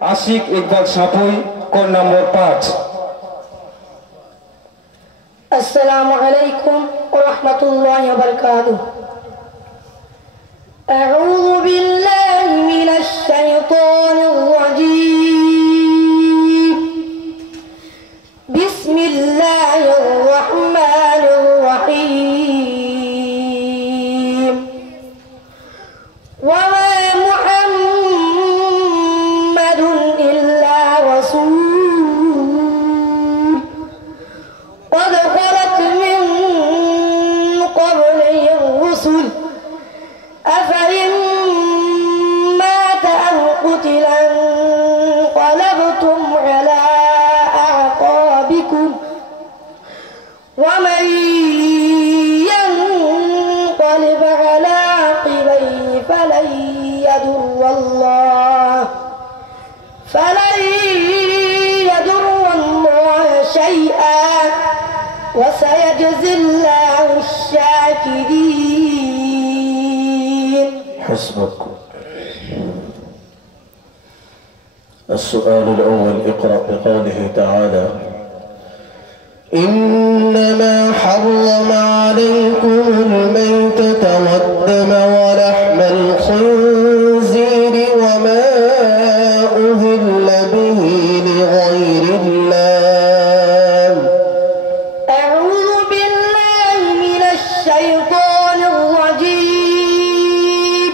আশিক ইকবাল Sapui, code number 5। আসসালামু আলাইকুম ওয়া রাহমাতুল্লাহি ওয়া বারাকাতুহু। আউযু বিল্লাহি মিনাশ শাইতানির রাজীম। বিসমিল্লাহির রাহমানির রাহিম। ওয়া মা মুহাম্মাদুন ইল্লা রাসূল قد خلت من قبله الرسل أفإن مات أو قتل انقلبتم على أعقابكم ومن ينقلب على عقبيه فلن يضر الله شيئا وسيجزي الله الشاكرين. حسبك. السؤال الأول اقرأ بقوله تعالى: إنما حرم عليكم الميتة والدم ولحم الخنزير وما أهل به لغير الله. أعوذ بالله من الشيطان الرجيم.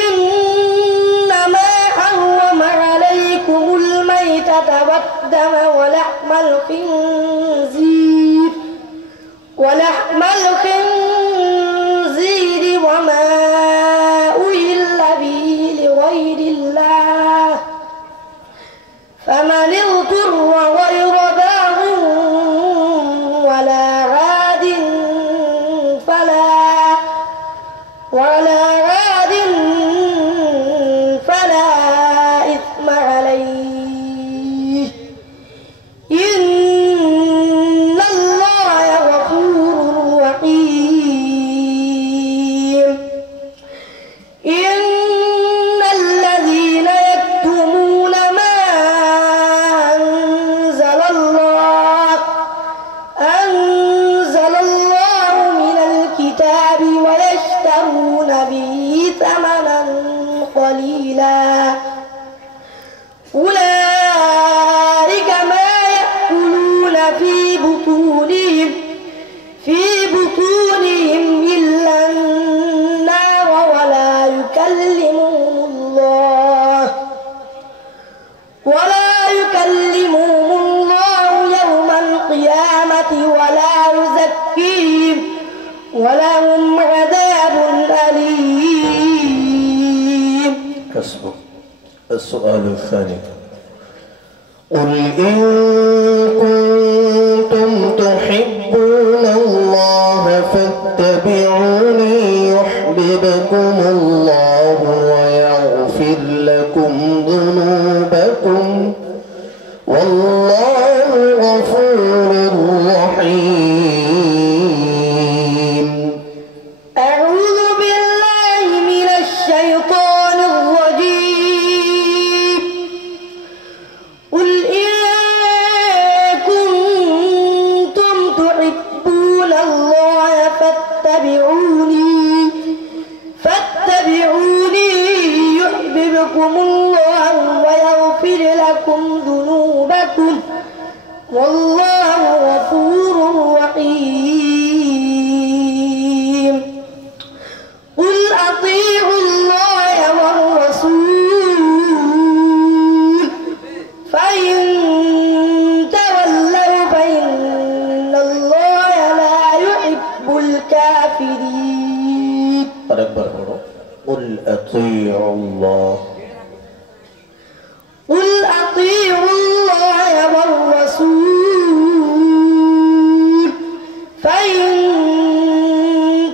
إنما حرم عليكم الميتة والدم ولحم الخنزير وما أهل به لغير الله فمن اضطر غير باغ ولا عاد فلا إثم عليه إن الله غفور رحيم. إن الذين يكتمون ما أنزل الله من الكتاب ويشترون به ثمنا قليلا أولئك ما يأكلون في بطونهم إلا النار ولا يكلمهم الله يوم القيامة ولا يزكيهم ولهم عذاب أليم. حسبك. السؤال الثاني: قل إن كنتم تحبون الله فاتبعوني يحببكم الله ويغفر لكم ذنوبكم والله غفور رحيم. أعوذ بالله من الشيطان الرجيم. قل إن كنتم تحبون الله فاتبعوني يحببكم الله ويغفر لكم ذنوبكم والله غفور رحيم. قل أطيعوا الله والرسول فإن تولوا فإن الله لا يحب الكافرين. قل أطيعوا الله. قل أطيعوا الله والرسول فإن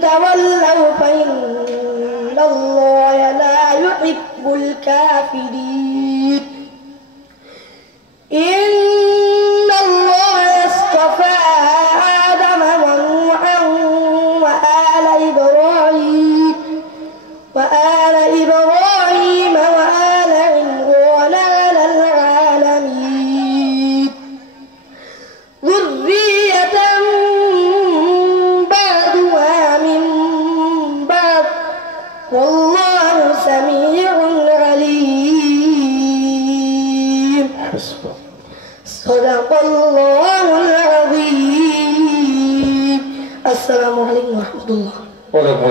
تولوا فإن الله لا يحب الكافرين. إن الله اصطفى آدم ونوحا وآل إبراهيم وآل سميع عليم. حسبك. صدق الله العظيم. السلام عليكم ورحمة الله. ওয়ালাইকুম